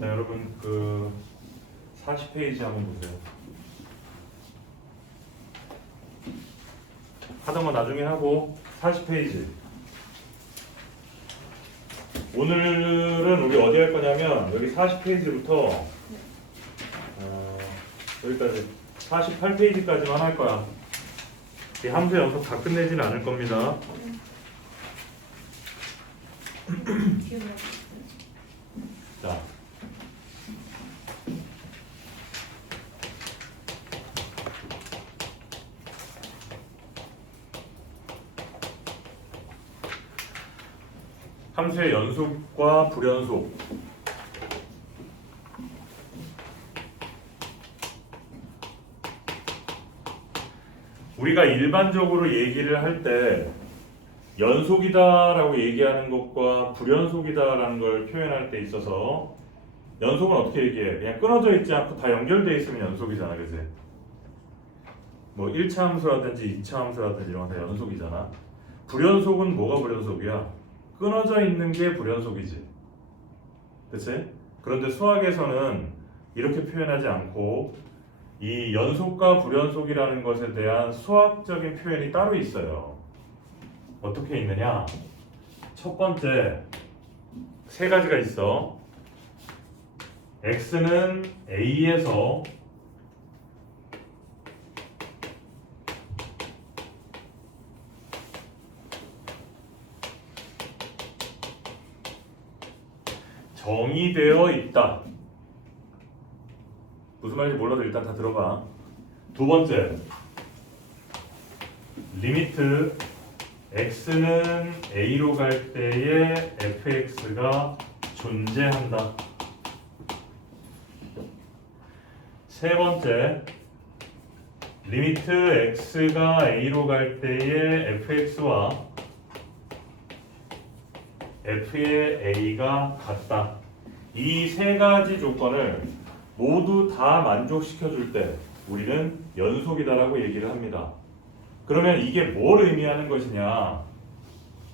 자, 여러분 그 40페이지 한번 보세요. 하던 거 나중에 하고 40페이지. 오늘은 우리 어디 할 거냐면 여기 40페이지부터 여기까지 48페이지까지만 할 거야. 이 함수 연속 다 끝내지는 않을 겁니다. 자, 함수의 연속과 불연속. 우리가 일반적으로 얘기를 할 때 연속이다라고 얘기하는 것과 불연속이다라는 걸 표현할 때 있어서 연속은 어떻게 얘기해? 그냥 끊어져 있지 않고 다 연결되어 있으면 연속이잖아, 그지? 뭐 1차 함수라든지 2차 함수라든지 이런 거 다 연속이잖아. 불연속은 뭐가 불연속이야? 끊어져 있는 게 불연속이지. 그치? 그런데 수학에서는 이렇게 표현하지 않고 이 연속과 불연속이라는 것에 대한 수학적인 표현이 따로 있어요. 어떻게 있느냐? 첫 번째, 세 가지가 있어. x는 a에서 정의되어 있다. 무슨 말인지 몰라도 일단 다 들어봐. 두 번째, 리미트 x는 a로 갈 때에 fx가 존재한다. 세 번째, 리미트 x가 a로 갈 때에 fx와 f의 a가 같다. 이 세 가지 조건을 모두 다 만족시켜 줄 때 우리는 연속이다라고 얘기를 합니다. 그러면 이게 뭘 의미하는 것이냐?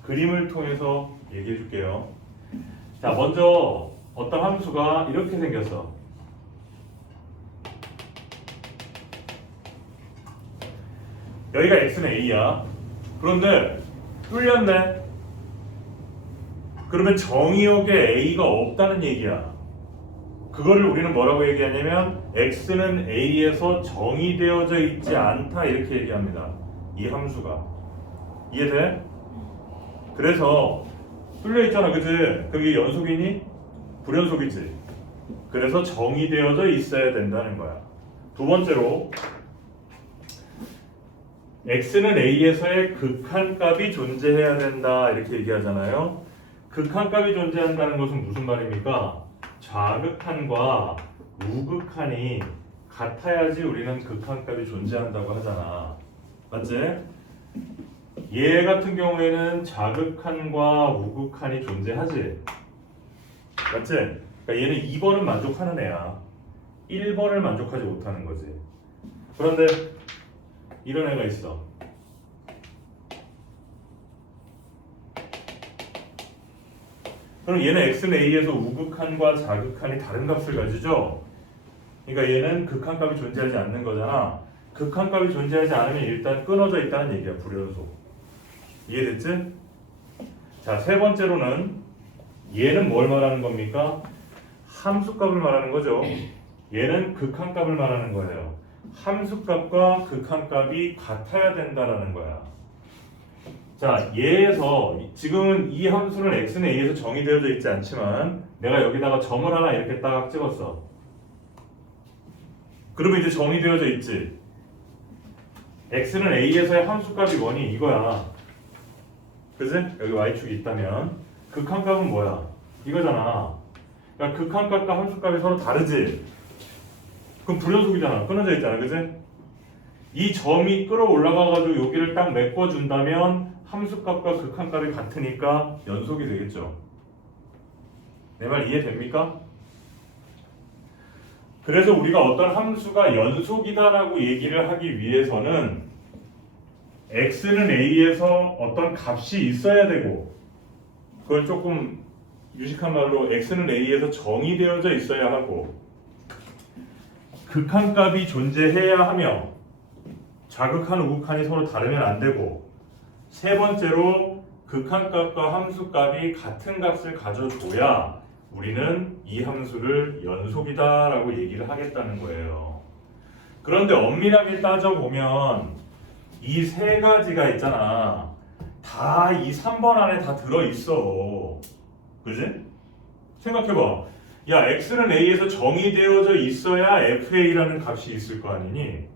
그림을 통해서 얘기해 줄게요. 자, 먼저 어떤 함수가 이렇게 생겼어. 여기가 x는 a야. 그런데 뚫렸네. 그러면 정의역에 a가 없다는 얘기야. 그거를 우리는 뭐라고 얘기하냐면 x는 a에서 정의되어져 있지 않다 이렇게 얘기합니다. 이 함수가. 이해돼? 그래서 뚫려 있잖아, 그치? 그게 연속이니? 불연속이지? 그래서 정의되어져 있어야 된다는 거야. 두 번째로 x는 a에서의 극한값이 존재해야 된다 이렇게 얘기하잖아요. 극한값이 존재한다는 것은 무슨 말입니까? 좌극한과 우극한이 같아야지 우리는 극한값이 존재한다고 하잖아. 맞지? 얘 같은 경우에는 좌극한과 우극한이 존재하지. 맞지? 그러니까 얘는 2번은 만족하는 애야. 1번을 만족하지 못하는 거지. 그런데 이런 애가 있어. 그럼 얘는 x는 a에서 우극한과 좌극한이 다른 값을 가지죠. 그러니까 얘는 극한값이 존재하지 않는 거잖아. 극한값이 존재하지 않으면 일단 끊어져 있다는 얘기야. 불연속. 이해됐지? 자, 세 번째로는 얘는 뭘 말하는 겁니까? 함수값을 말하는 거죠. 얘는 극한값을 말하는 거예요. 함수값과 극한값이 같아야 된다라는 거야. 자, 얘에서 지금은 이 함수는 x는 a에서 정의되어져 있지 않지만 내가 여기다가 점을 하나 이렇게 딱 찍었어. 그러면 이제 정의되어져 있지. x는 a에서의 함수값이 뭐니? 이거야. 그치? 여기 y축이 있다면 극한값은 뭐야? 이거잖아. 그러니까 극한값과 함수값이 서로 다르지? 그럼 불연속이잖아. 끊어져 있잖아. 그치? 이 점이 끌어올라가가지고 여기를 딱 메꿔준다면 함수값과 극한값이 같으니까 연속이 되겠죠. 내 말 이해됩니까? 그래서 우리가 어떤 함수가 연속이다라고 얘기를 하기 위해서는 x는 a에서 어떤 값이 있어야 되고 그걸 조금 유식한 말로 x는 a에서 정의되어져 있어야 하고 극한값이 존재해야 하며 좌극한 우극한이 서로 다르면 안 되고 세 번째로 극한값과 함수값이 같은 값을 가져줘야 우리는 이 함수를 연속이다 라고 얘기를 하겠다는 거예요. 그런데 엄밀하게 따져보면 이 세 가지가 있잖아. 다 이 3번 안에 다 들어있어. 그지? 생각해봐. 야, x는 a에서 정의되어져 있어야 fa라는 값이 있을 거 아니니?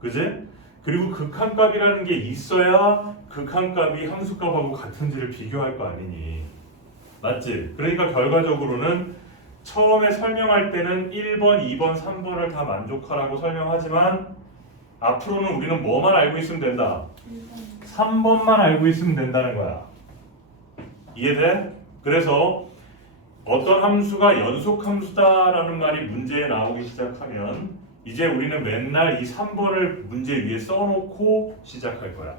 그지? 그리고 극한값이라는 게 있어야 극한값이 함수값하고 같은지를 비교할 거 아니니? 맞지? 그러니까 결과적으로는 처음에 설명할 때는 1번, 2번, 3번을 다 만족하라고 설명하지만 앞으로는 우리는 뭐만 알고 있으면 된다? 3번만 알고 있으면 된다는 거야. 이해돼? 그래서 어떤 함수가 연속함수다라는 말이 문제에 나오기 시작하면 이제 우리는 맨날 이 3번을 문제 위에 써놓고 시작할 거야.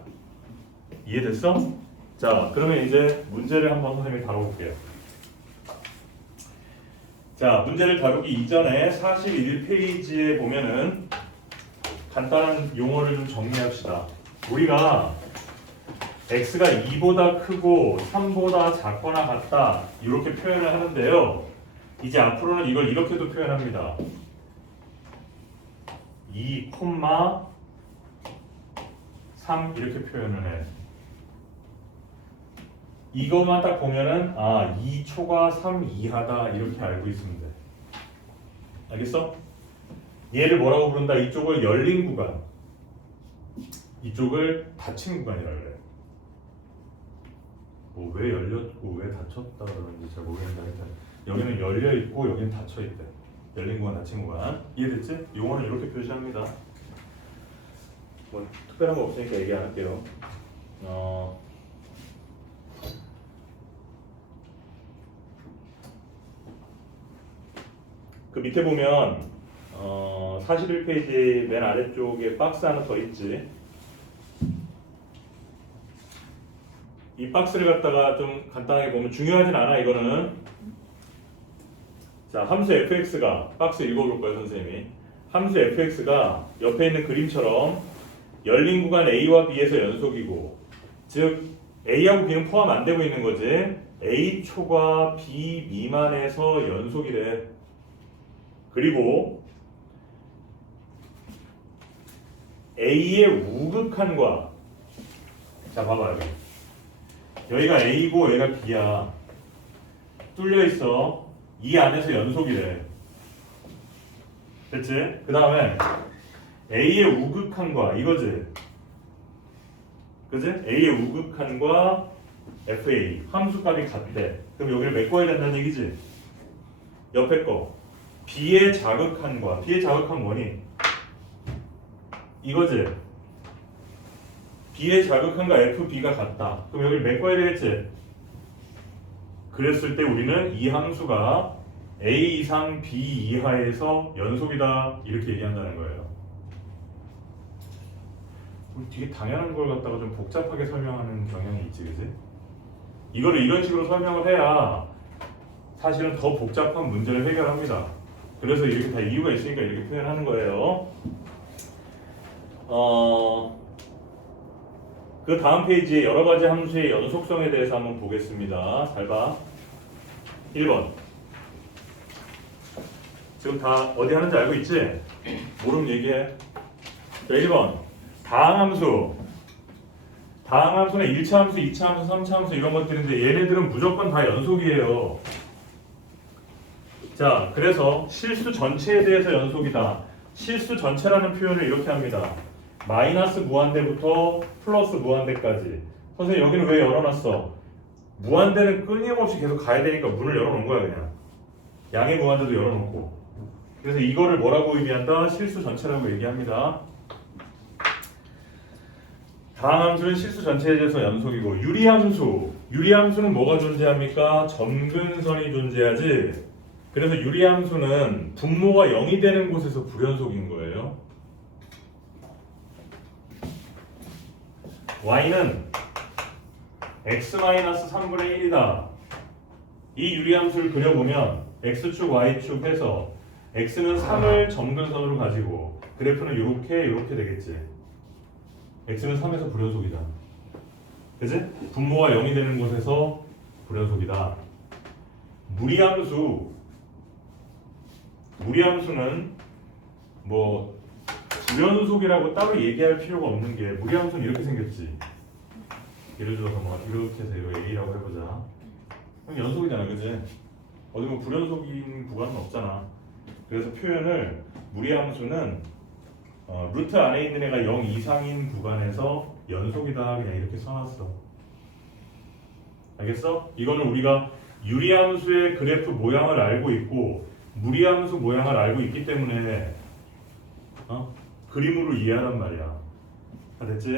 이해됐어? 자, 그러면 이제 문제를 한번 선생님이 다뤄볼게요. 자, 문제를 다루기 이전에 41페이지에 보면은 간단한 용어를 좀 정리합시다. 우리가 x가 2보다 크고 3보다 작거나 같다 이렇게 표현을 하는데요. 이제 앞으로는 이걸 이렇게도 표현합니다. 2, 3 이렇게 표현을 해. 이것만 딱 보면은 2초가 3 이하다 이렇게 알고 있으면 돼. 알겠어? 얘를 뭐라고 부른다? 이쪽을 열린 구간, 이쪽을 닫힌 구간이라 그래. 뭐 왜 열렸고 왜 닫혔다 그러는지 잘 모르겠는데 일단 여기는 열려 있고 여기는 닫혀 있대. 열린 구간, 닫힌 구간. 이해됐지? 용어는 이렇게 표시합니다. 뭐 특별한 거 없으니까 얘기 안 할게요. 그 밑에 보면 41페이지 맨 아래쪽에 박스 하나 더 있지. 이 박스를 갖다가 좀 간단하게 보면 중요하진 않아 이거는. 자, 함수 fx가 박스 읽어볼 거예요 선생님이. 함수 fx가 옆에 있는 그림처럼 열린 구간 a와 b에서 연속이고, 즉 a하고 b는 포함 안 되고 있는 거지. a 초과 b 미만에서 연속이래. 그리고 a의 우극한과, 자 봐봐 여기가 a고 여기가 b야. 뚫려 있어. 이 안에서 연속이래. 됐지? 그 다음에 a의 우극한과 이거지. 그지? a의 우극한과 fa 함수값이 같대. 그럼 여기를 메꿔야 된다는 얘기지. 옆에 거 b의 자극한과, b의 자극한 뭐니? 이거지. b의 자극한과 fb가 같다. 그럼 여기를 메꿔야 되겠지. 그랬을 때 우리는 이 함수가 a 이상 b 이하에서 연속이다 이렇게 얘기한다는 거예요. 되게 당연한 걸 갖다가 좀 복잡하게 설명하는 경향이 있지, 그지? 이거를 이런 식으로 설명을 해야 사실은 더 복잡한 문제를 해결합니다. 그래서 이렇게 다 이유가 있으니까 이렇게 표현하는 거예요. 그 다음 페이지에 여러 가지 함수의 연속성에 대해서 한번 보겠습니다. 잘 봐. 1번. 지금 다 어디 하는지 알고 있지? 모르면 얘기해. 자, 1번. 다항함수. 다항함수는 1차 함수, 2차 함수, 3차 함수 이런 것들인데 얘네들은 무조건 다 연속이에요. 자, 그래서 실수 전체에 대해서 연속이다. 실수 전체라는 표현을 이렇게 합니다. 마이너스 무한대부터 플러스 무한대까지. 선생님 여기는 왜 열어놨어? 무한대는 끊임없이 계속 가야 되니까 문을 열어놓은 거야 그냥. 양의 무한대도 열어놓고. 그래서 이거를 뭐라고 의미한다? 실수 전체라고 얘기합니다. 다항함수는 실수 전체에 대해서 연속이고, 유리함수. 유리함수는 뭐가 존재합니까? 점근선이 존재하지. 그래서 유리함수는 분모가 0이 되는 곳에서 불연속인 거예요. y는 x-3분의 1이다. 이 유리함수를 그려보면 x축, y축 해서 x는 3을 점근선으로 가지고 그래프는 이렇게 되겠지. x는 3에서 불연속이다. 그치? 분모가 0이 되는 곳에서 불연속이다. 무리함수는 뭐 불연속이라고 따로 얘기할 필요가 없는 게 무리함수는 이렇게 생겼지. 예를 들어서 뭐 이렇게 해서 이거 A라고 해보자. 그럼 연속이잖아, 그지? 어디 보면 불연속인 구간은 없잖아. 그래서 표현을 무리함수는 루트 안에 있는 애가 0 이상인 구간에서 연속이다 그냥 이렇게 써놨어. 알겠어? 이거는 우리가 유리함수의 그래프 모양을 알고 있고 무리함수 모양을 알고 있기 때문에 그림으로 이해하란 말이야. 다 됐지?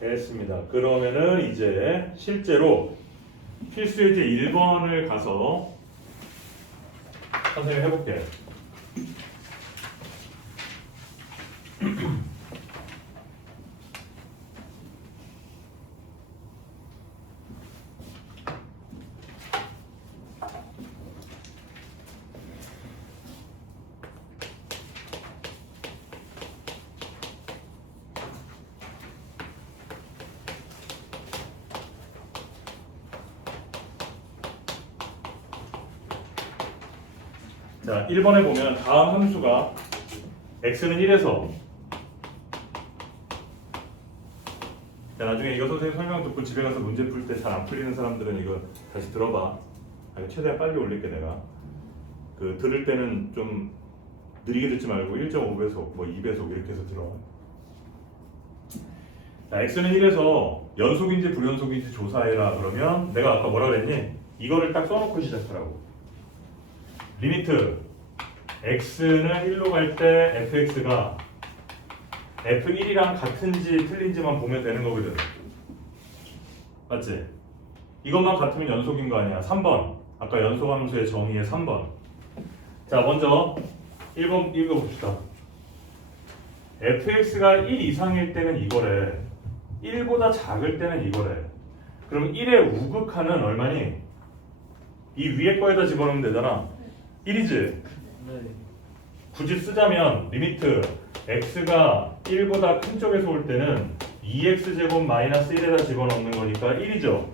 됐습니다. 그러면은 이제 실제로 필수예제 1번을 가서 선생님 해볼게. 자, 1번에 보면 다음 함수가 x는 1에서 자, 나중에 이거 선생님 설명 듣고 집에 가서 문제 풀 때 잘 안 풀리는 사람들은 이거 다시 들어봐. 최대한 빨리 올릴게 내가. 그 들을 때는 좀 느리게 듣지 말고 1.5배속, 뭐 2배속 이렇게 해서 들어. 자, x는 1에서 연속인지 불연속인지 조사해라. 그러면 내가 아까 뭐라 그랬니? 이거를 딱 써놓고 시작하라고. 리미트 x는 1로 갈 때 fx가 f1이랑 같은지 틀린지만 보면 되는 거거든. 맞지? 이것만 같으면 연속인 거 아니야. 3번 아까 연속함수의 정의의 3번. 자, 먼저 1번 읽어봅시다. fx가 1 이상일 때는 이거래. 1보다 작을 때는 이거래. 그럼 1의 우극한은 얼마니? 이 위에 거에다 집어넣으면 되잖아. 1이지? 네. 굳이 쓰자면 리미트 x가 1보다 큰 쪽에서 올 때는 2x제곱 마이너스 1에다 집어넣는 거니까 1이죠.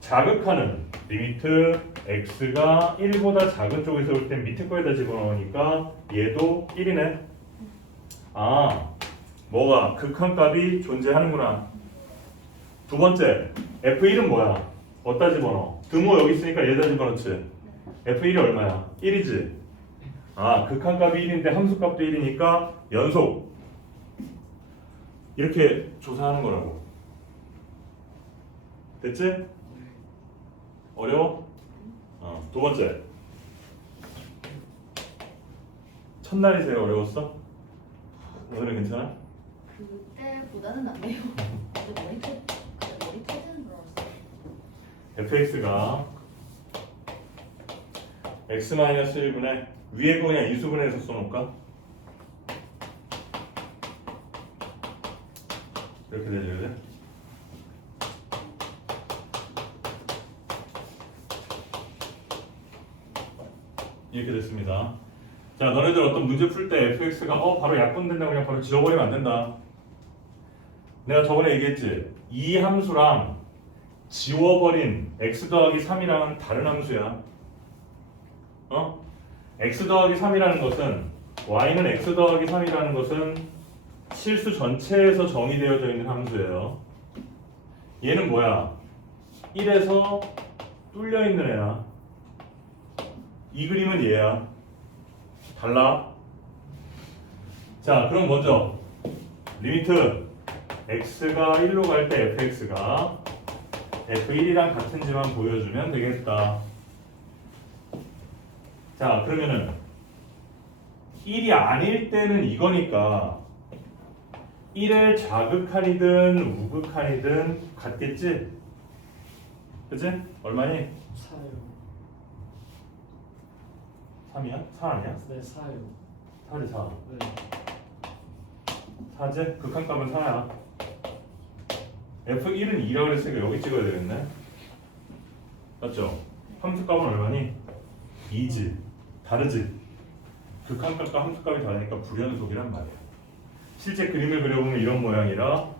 자극하는 리미트 x가 1보다 작은 쪽에서 올 땐 밑에 거에다 집어넣으니까 얘도 1이네. 아, 뭐가 극한값이 존재하는구나. 두 번째, f1은 뭐야? 어디다 집어넣어? 등호 여기 있으니까 얘다 집어넣지. f1이 얼마야? 1이지? 아, 극한값이 1인데 함수값도 1이니까 연속. 이렇게 조사하는 거라고. 됐지? 어려워? 두 번째. 첫날이 제일 어려웠어? 오늘은 괜찮아? 그때보다는 낫네요. 머리 터지는 줄 알았어요. fx가 x-1분의 위에 거 그냥 인수분해해서 써놓을까? 이렇게 되죠, 그죠? 이렇게 됐습니다. 자, 너네들 어떤 문제 풀 때 fx가 바로 약분된다고 그냥 바로 지워버리면 안 된다. 내가 저번에 얘기했지. 이 함수랑 지워버린 x 더하기 3이랑은 다른 함수야. x 더하기 3이라는 것은 y는 x 더하기 3이라는 것은 실수 전체에서 정의되어져 있는 함수예요. 얘는 뭐야? 1에서 뚫려 있는 애야. 이 그림은 얘야. 달라. 자, 그럼 먼저 리미트 x가 1로 갈 때 fx가 f1이랑 같은지만 보여주면 되겠다. 자, 그러면은 1이 아닐 때는 이거니까 1의 자극한이든 우극한이든 같겠지? 그치? 얼마니? 4요. 3이야? 4 아니야? 네, 4요. 4지 4. 네. 4지? 극한값은 4야. F1은 2라고 그랬으니까 여기 찍어야 되겠네. 맞죠? 함수값은 얼마니? 2지. 다르지? 극한값과 함수값이 다르니까 불연속이란 말이야. 실제 그림을 그려보면 이런 모양이라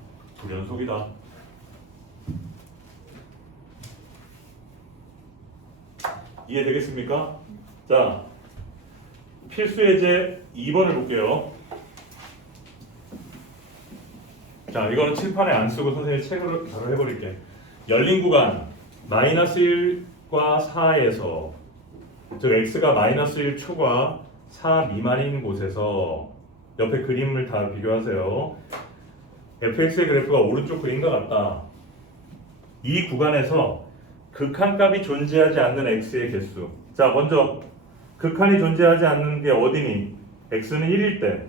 불연속이다. 이해되겠습니까? 자, 필수 예제 2번을 볼게요. 자, 이거는 칠판에 안 쓰고 선생님이 책으로 바로 해버릴게. 열린 구간 마이너스 1과 4에서 즉 x가 마이너스 1 초과 4 미만인 곳에서 옆에 그림을 다 비교하세요. fx의 그래프가 오른쪽 그림과 같다. 이 구간에서 극한값이 존재하지 않는 x의 개수. 자, 먼저 극한이 존재하지 않는 게 어디니? x는 1일 때.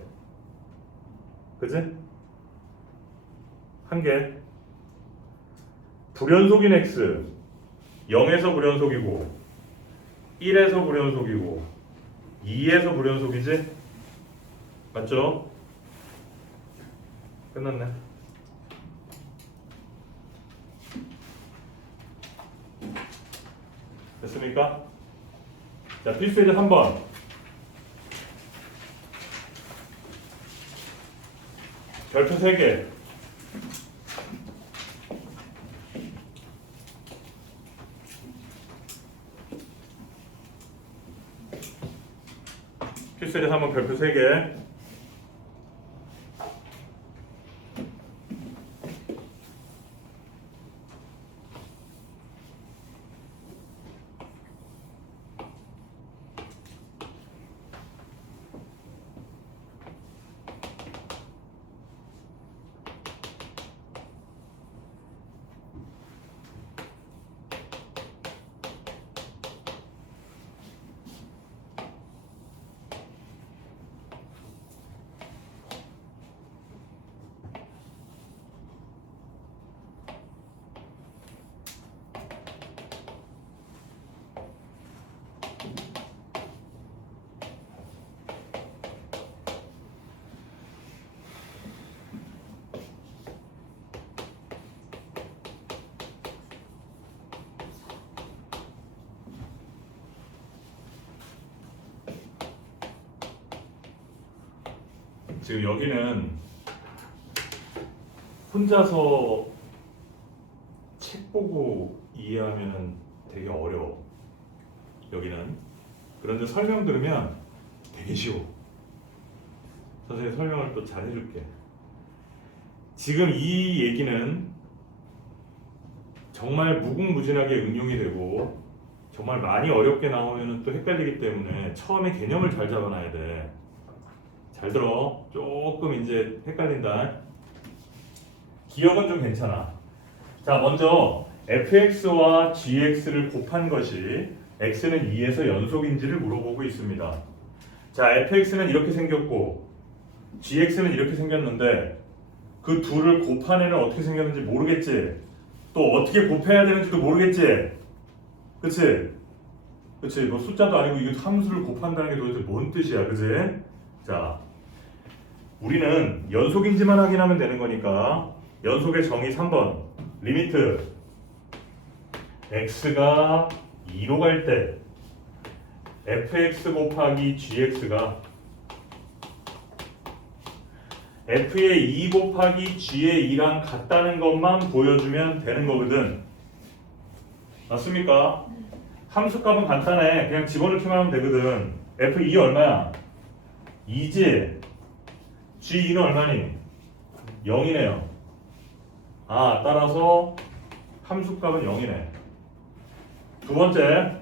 그지? 한 개. 불연속인 x 0에서 불연속이고 1에서 불연속이고 2에서 불연속이지? 맞죠? 끝났네. 됐습니까? 자, 필수 예제 3번. 별표 3개. 필수 예제 3번 별표 3개. 지금 여기는 혼자서 책 보고 이해하면 되게 어려워. 여기는. 그런데 설명 들으면 되게 쉬워. 선생님 설명을 또 잘 해줄게. 지금 이 얘기는 정말 무궁무진하게 응용이 되고 정말 많이 어렵게 나오면 또 헷갈리기 때문에 처음에 개념을 잘 잡아놔야 돼. 잘 들어. 조금 이제 헷갈린다. 기억은 좀 괜찮아. 자, 먼저 fx와 gx를 곱한 것이 x는 2에서 연속인지를 물어보고 있습니다. 자, fx는 이렇게 생겼고 gx는 이렇게 생겼는데 그 둘을 곱한 애는 어떻게 생겼는지 모르겠지. 또 어떻게 곱해야 되는지도 모르겠지. 그치? 그치? 뭐 숫자도 아니고 이게 함수를 곱한다는 게 도대체 뭔 뜻이야. 그치? 자, 우리는 연속인지만 확인하면 되는 거니까 연속의 정의 3번 리미트 x가 2로 갈 때 fx 곱하기 gx가 f의 2 곱하기 g의 2랑 같다는 것만 보여주면 되는 거거든. 맞습니까? 함수값은 간단해. 그냥 집어넣기만 하면 되거든. f2 얼마야? 2지? G2는 얼마니? 0이네요. 아, 따라서 함수값은 0이네. 두 번째,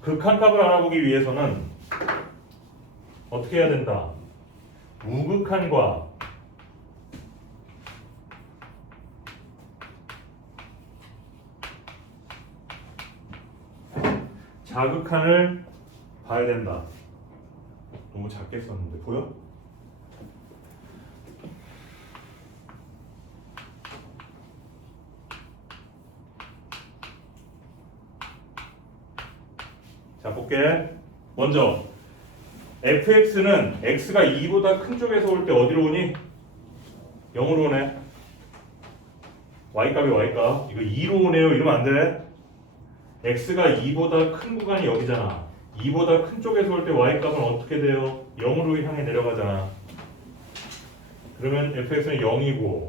극한값을 알아보기 위해서는 어떻게 해야 된다? 우극한과 자극한을 봐야 된다. 너무 작게 썼는데 보여? 자, 볼게. 먼저 fx는 x가 2보다 큰 쪽에서 올 때 어디로 오니? 0으로 오네. y값이 y값 이거 2로 오네요. 이러면 안 돼. x가 2보다 큰 구간이 여기잖아. 2보다 큰 쪽에서 올 때 y값은 어떻게 돼요? 0으로 향해 내려가잖아. 그러면 fx는 0이고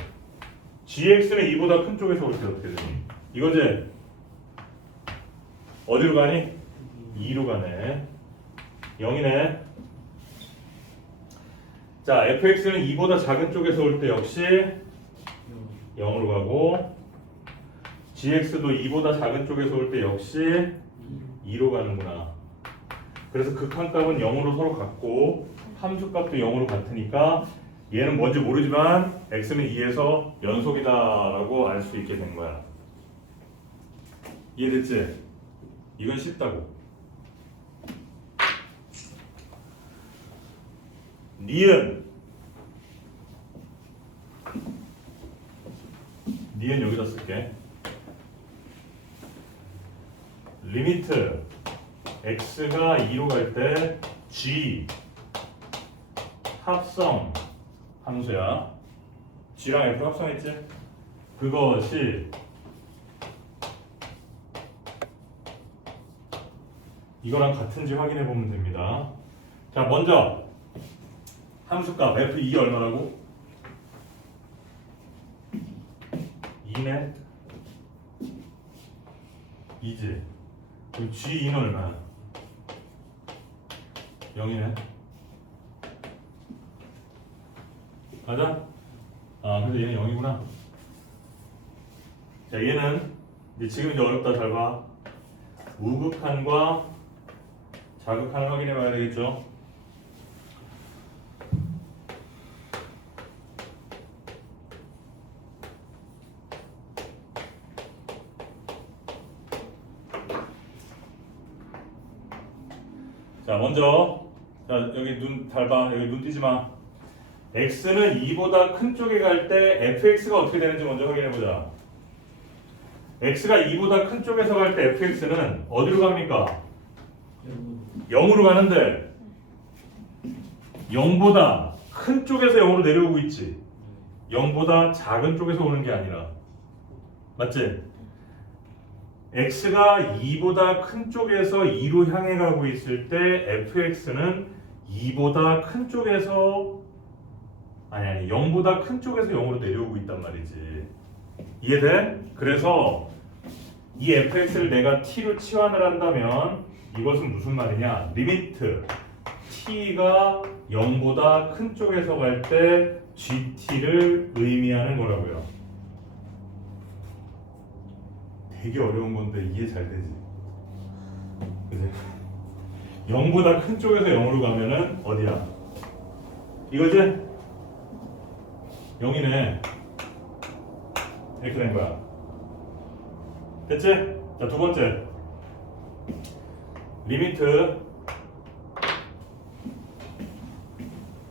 gx는 2보다 큰 쪽에서 올 때 어떻게 되니? 이거지? 어디로 가니? 2로 가네. 0이네. 자, fx는 2보다 작은 쪽에서 올 때 역시 0으로 가고 gx도 2보다 작은 쪽에서 올 때 역시 2로 가는구나. 그래서 극한값은 0으로 서로 같고 함수값도 0으로 같으니까 얘는 뭔지 모르지만 x는 2에서 연속이다라고 알 수 있게 된 거야. 이해됐지? 이건 쉽다고. 니은 여기다 쓸게. 리미트 x가 2로 갈 때 g 합성 함수야. g랑 f 합성했지? 그것이 이거랑 같은지 확인해 보면 됩니다. 자, 먼저 함수값 f2 얼마라고? 2네? 2지. 그럼 g2는 얼마야? 0이네. 맞아? 아, 그래서 얘는 0이구나. 자, 얘는 지금 이제 어렵다. 잘 봐. 우극한과 자극한을 확인해 봐야 되겠죠. 자, 먼저 자, 여기 눈 잘 봐. 여기 눈 띄지 마. x는 2보다 큰 쪽에 갈 때 fx가 어떻게 되는지 먼저 확인해 보자. x가 2보다 큰 쪽에서 갈 때 fx는 어디로 갑니까? 0으로 가는데 0보다 큰 쪽에서 0으로 내려오고 있지. 0보다 작은 쪽에서 오는 게 아니라. 맞지? x가 2보다 큰 쪽에서 2로 향해 가고 있을 때 fx는 2보다 큰 쪽에서 아니 0보다 큰 쪽에서 0으로 내려오고 있단 말이지. 이해돼? 그래서 이 fx를 내가 t로 치환을 한다면 이것은 무슨 말이냐? 리미트 t가 0보다 큰 쪽에서 갈 때 gt를 의미하는 거라고요. 되게 어려운 건데 이해 잘 되지? 그치? 0보다 큰 쪽에서 0으로 가면은 어디야? 이거지? 0이네. 이렇게 된 거야. 됐지? 자, 두 번째. 리미트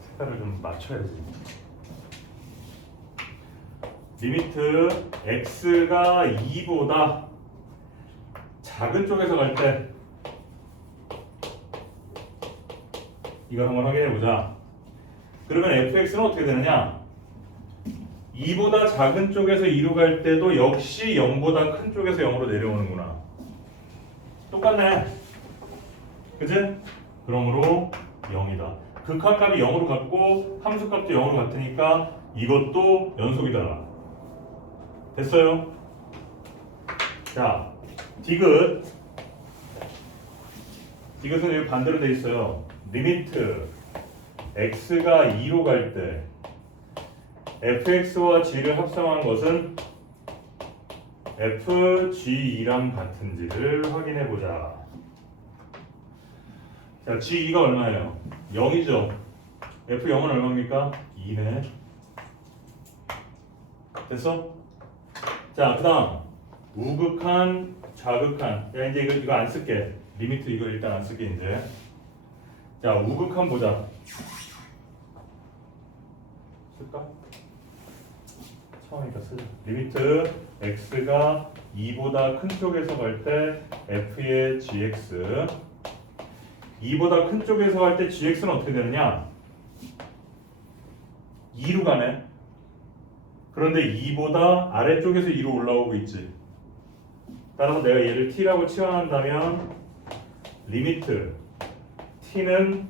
색깔을 좀 맞춰야지. 리미트 x가 2보다 작은 쪽에서 갈 때 이걸 한번 확인해 보자. 그러면 fx는 어떻게 되느냐? 2보다 작은 쪽에서 2로 갈 때도 역시 0보다 큰 쪽에서 0으로 내려오는구나. 똑같네. 그치? 그러므로 0이다. 극한값이 0으로 같고 함수값도 0으로 같으니까 이것도 연속이다. 됐어요? 자, 디귿. 디귿은 여기 반대로 돼 있어요. 리미트 x가 2로 갈 때 fx와 g를 합성한 것은 fg2랑 같은지를 확인해 보자. 자, g2가 얼마예요? 0이죠. f0은 얼마입니까? 2네. 됐어? 자, 그 다음 우극한, 자극한. 야, 이제 이거 안 쓸게. 리미트 이거 일단 안 쓸게 이제. 자, 우극한 보자. 쓸까? 처음이니까 쓰자. 리미트 x가 2보다 큰 쪽에서 갈 때 f의 gx 2보다 큰 쪽에서 갈 때 gx는 어떻게 되느냐? 2로 가네. 그런데 2보다 아래쪽에서 2로 올라오고 있지. 따라서 내가 얘를 t라고 치환한다면 리미트 t는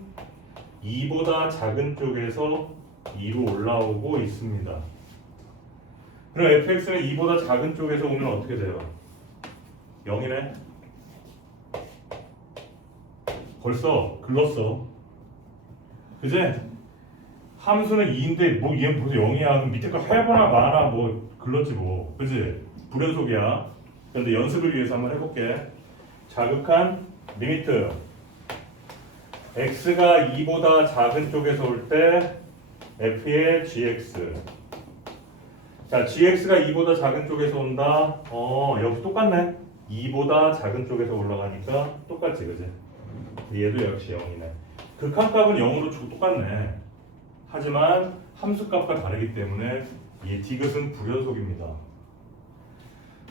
2보다 작은 쪽에서 2로 올라오고 있습니다. 그럼 fx는 2보다 작은 쪽에서 오면 어떻게 돼요? 0이네. 벌써 글렀어. 그제? 함수는 2인데 뭐 얘는 벌써 0이야. 그럼 밑에 거 해보나 마나 뭐 글렀지 뭐. 그지? 불연속이야. 그런데 연습을 위해서 한번 해볼게. 자극한 리미트 x가 2보다 작은 쪽에서 올 때 f의 gx. 자, gx가 2보다 작은 쪽에서 온다. 여기 똑같네. 2보다 작은 쪽에서 올라가니까 똑같지, 그지? 얘도 역시 0이네. 극한값은 0으로 똑같네. 하지만 함수값과 다르기 때문에 이 디귿은 불연속입니다.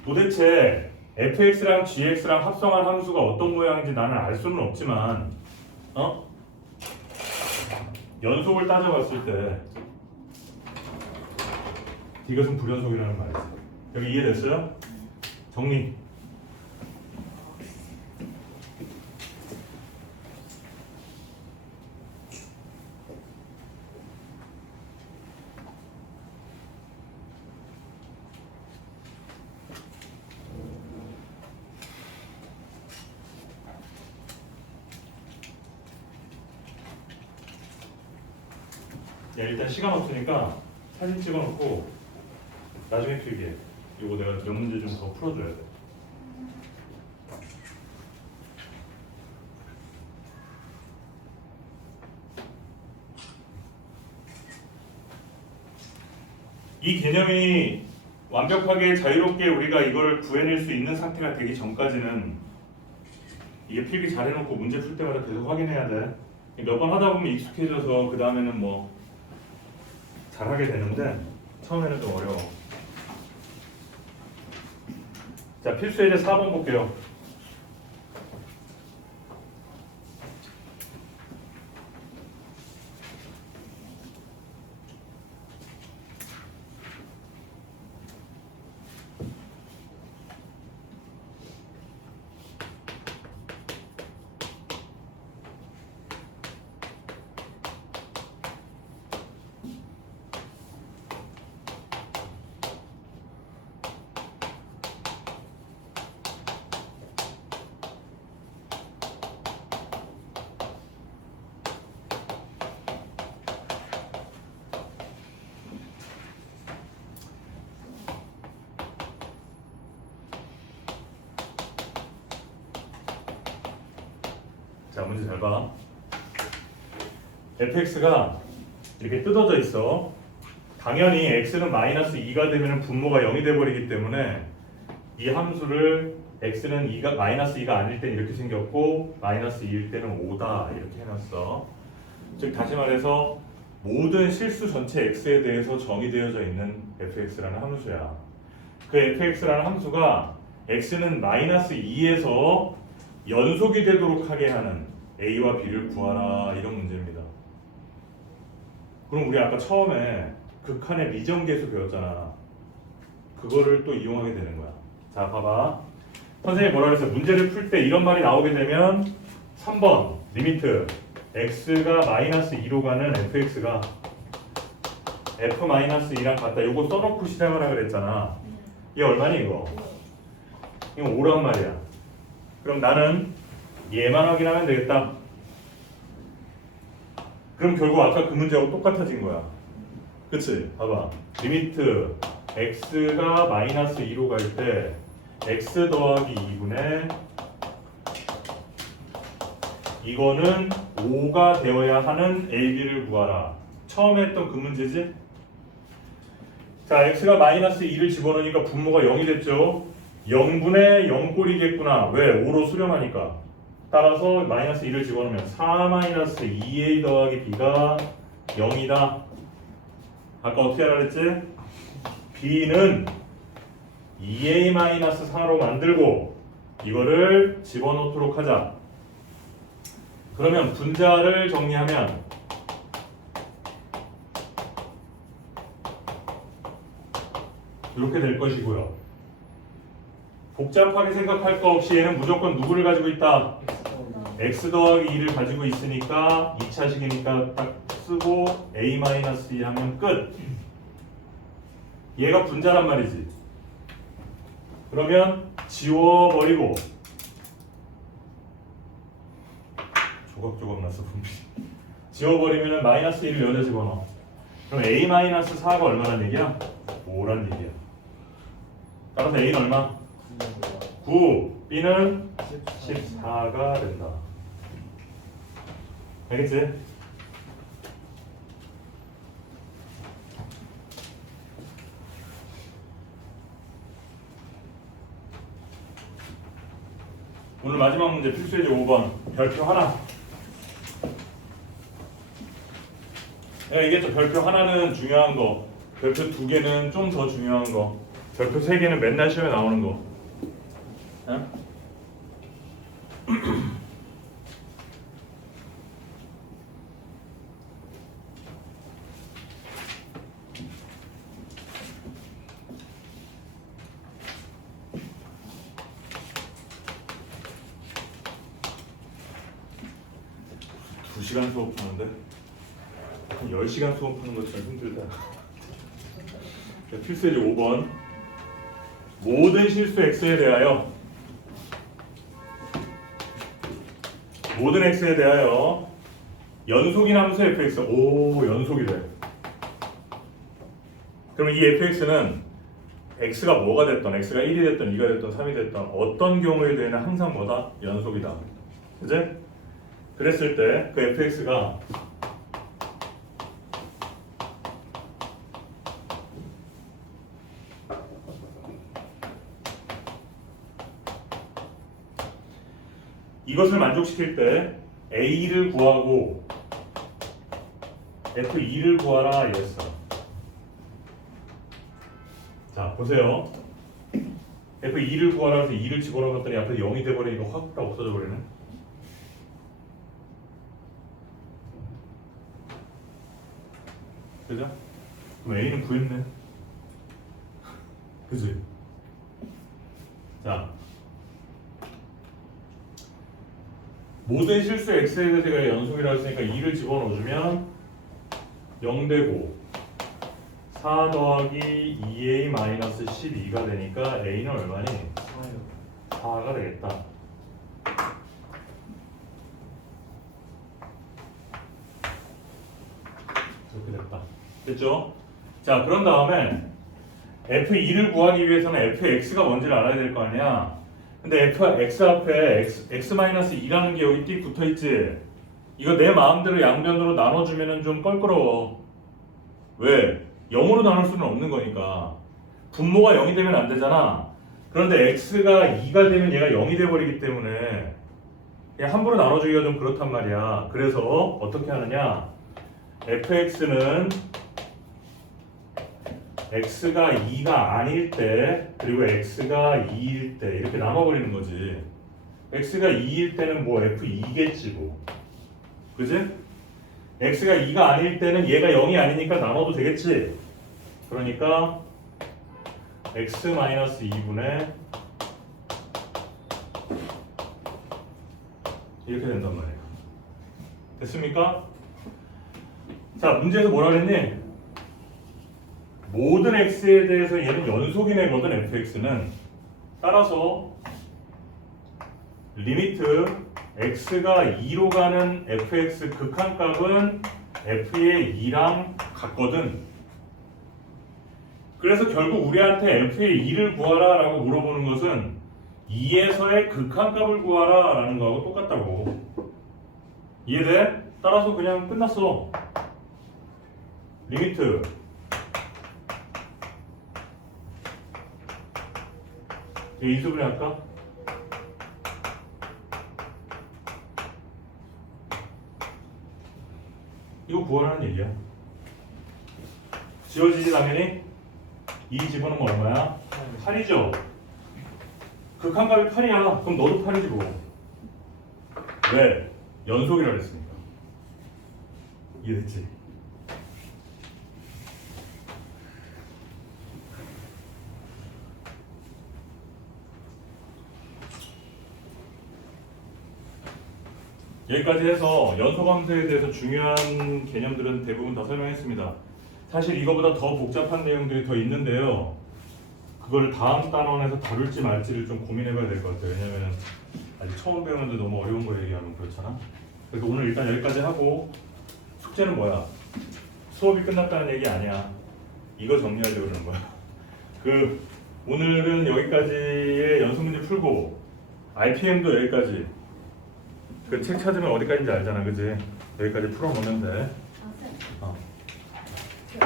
도대체 fx랑 gx랑 합성한 함수가 어떤 모양인지 나는 알 수는 없지만 연속을 따져봤을 때 디귿은 불연속이라는 말이지. 여기 이해됐어요? 정리. 야, 일단 시간 없으니까 사진 찍어놓고 나중에 필기해. 이거 내가 몇 문제 좀 더 풀어줘야 돼. 이 개념이 완벽하게 자유롭게 우리가 이걸 구해낼 수 있는 상태가 되기 전까지는 이게 필기 잘 해놓고 문제 풀 때마다 계속 확인해야 돼. 몇 번 하다 보면 익숙해져서 그 다음에는 뭐 잘하게 되는데 처음에는 좀 어려워. 자, 필수 예제 4번 볼게요. 자, 문제 잘 봐. fx가 이렇게 뜯어져 있어. 당연히 x는 마이너스 2가 되면 분모가 0이 돼버리기 때문에 이 함수를 x는 2가 마이너스 2가 아닐 땐 이렇게 생겼고 마이너스 2일 때는 5다 이렇게 해놨어. 즉 다시 말해서 모든 실수 전체 x에 대해서 정의되어져 있는 fx라는 함수야. 그 fx라는 함수가 x는 마이너스 2에서 연속이 되도록 하게 하는 a와 b를 구하라 이런 문제입니다. 그럼 우리 아까 처음에 극한의 미정계수 배웠잖아. 그거를 또 이용하게 되는 거야. 자, 봐봐. 선생님이 뭐라 그랬어? 문제를 풀 때 이런 말이 나오게 되면 3번 리미트 x가 마이너스 2로 가는 fx가 f-2랑 같다. 요거 써놓고 실행하라 그랬잖아. 이게 얼마니 이거? 이거 5란 말이야. 그럼 나는 얘만 확인하면 되겠다. 그럼 결국 아까 그 문제하고 똑같아진 거야. 그치? 봐봐. 리미트 x가 마이너스 2로 갈 때 x 더하기 2분의 이거는 5가 되어야 하는 AB를 구하라. 처음에 했던 그 문제지? 자, x가 마이너스 2를 집어넣으니까 분모가 0이 됐죠? 0분의 0꼴이겠구나. 왜? 5로 수렴하니까. 따라서 마이너스 2를 집어넣으면 4 마이너스 2a 더하기 b가 0이다. 아까 어떻게 하라 그랬지? b는 2a 마이너스 4로 만들고 이거를 집어넣도록 하자. 그러면 분자를 정리하면 이렇게 될 것이고요. 복잡하게 생각할 거 없이 얘는 무조건 누구를 가지고 있다? x 더하기 2를 가지고 있으니까 2차식이니까 딱 쓰고 a-2 하면 끝. 얘가 분자란 말이지. 그러면 지워버리고 조각조각 났어 분필. 지워버리면 마이너스 1을 여기다 집어넣어. 그럼 a-4가 얼마란 얘기야? 5란 얘기야. 따라서 a는 얼마? 9, b는 14가 된다. 알겠지? 오늘 마지막 문제 필수예제 5번 별표 하나. 내가 얘기했죠. 별표 하나는 중요한 거, 별표 2개는 좀 더 중요한 거, 별표 3개는 맨날 시험에 나오는 거. 응? 두 시간 수업 하는데 10시간 수업 하는 것처럼 힘들다. 필수예제 5번 모든 실수 x에 대하여 연속인 함수 fx. 오, 연속이래. 그러면 이 fx는 x가 뭐가 됐던, x가 1이 됐던, 2가 됐던, 3이 됐던 어떤 경우에 대해는 항상 뭐다? 연속이다. 그지? 그랬을 때 그 fx가 이것을 만족시킬 때 a를 구하고 f2를 구하라 이랬어. 자 보세요. f2를 구하라 해서 2를 집어넣었더니 앞에 0이 돼버리니까 확 다 없어져 버리네. 그죠? 그럼 a는 구했네. 그지? 자 모든 실수 x에 대해서 연속이라고 했으니까 2를 집어넣어주면 0 되고 4 더하기 2a-12가 되니까 a는 얼마니? 4가 되겠다. 이렇게 됐다. 됐죠? 자 그런 다음에 f2를 구하기 위해서는 fx가 뭔지를 알아야 될 거 아니야. 근데 x 앞에 x-2라는 게 여기 띡 붙어있지. 이거 내 마음대로 양변으로 나눠주면 좀 껄끄러워. 왜? 0으로 나눌 수는 없는 거니까. 분모가 0이 되면 안 되잖아. 그런데 x가 2가 되면 얘가 0이 돼버리기 때문에 그냥 함부로 나눠주기가 좀 그렇단 말이야. 그래서 어떻게 하느냐, fx는 x가 2가 아닐 때 그리고 x가 2일 때 이렇게 나눠버리는 거지. x가 2일 때는 뭐 f2겠지 뭐. 그지? x가 2가 아닐 때는 얘가 0이 아니니까 나눠도 되겠지. 그러니까 x-2분의 이렇게 된단 말이에요. 됐습니까? 자 문제에서 뭐라 그랬니? 모든 x에 대해서 얘는 연속이네거든. fx는 따라서 리미트 x가 2로 가는 fx 극한값은 f의 2랑 같거든. 그래서 결국 우리한테 f의 2를 구하라 라고 물어보는 것은 2에서의 극한값을 구하라 라는 거하고 똑같다고. 이해돼? 따라서 그냥 끝났어. 리미트 인수분해 할까? 이거 구하라는 얘기야. 지워지지 당연히. 2 집어넣으면 얼마야? 8이죠. 극한값이 8이야. 그럼 너도 8이지 뭐. 왜? 연속이라 그랬으니까. 이해됐지? 여기까지 해서 연소함수에 대해서 중요한 개념들은 대부분 다 설명했습니다. 사실 이거보다 더 복잡한 내용들이 더 있는데요. 그걸 다음 단원에서 다룰지 말지를 좀 고민해봐야 될 것 같아요. 왜냐면 아직 처음 배우는데 너무 어려운 거 얘기하면 그렇잖아. 그래서 오늘 일단 여기까지 하고 숙제는 뭐야? 수업이 끝났다는 얘기 아니야. 이거 정리하려고 그러는 거야. 오늘은 여기까지의 연습문제 풀고 RPM도 여기까지. 그 책 찾으면 어디까지인지 알잖아, 그지? 여기까지 풀어놓으면 돼. 아, 쌤. 어. 그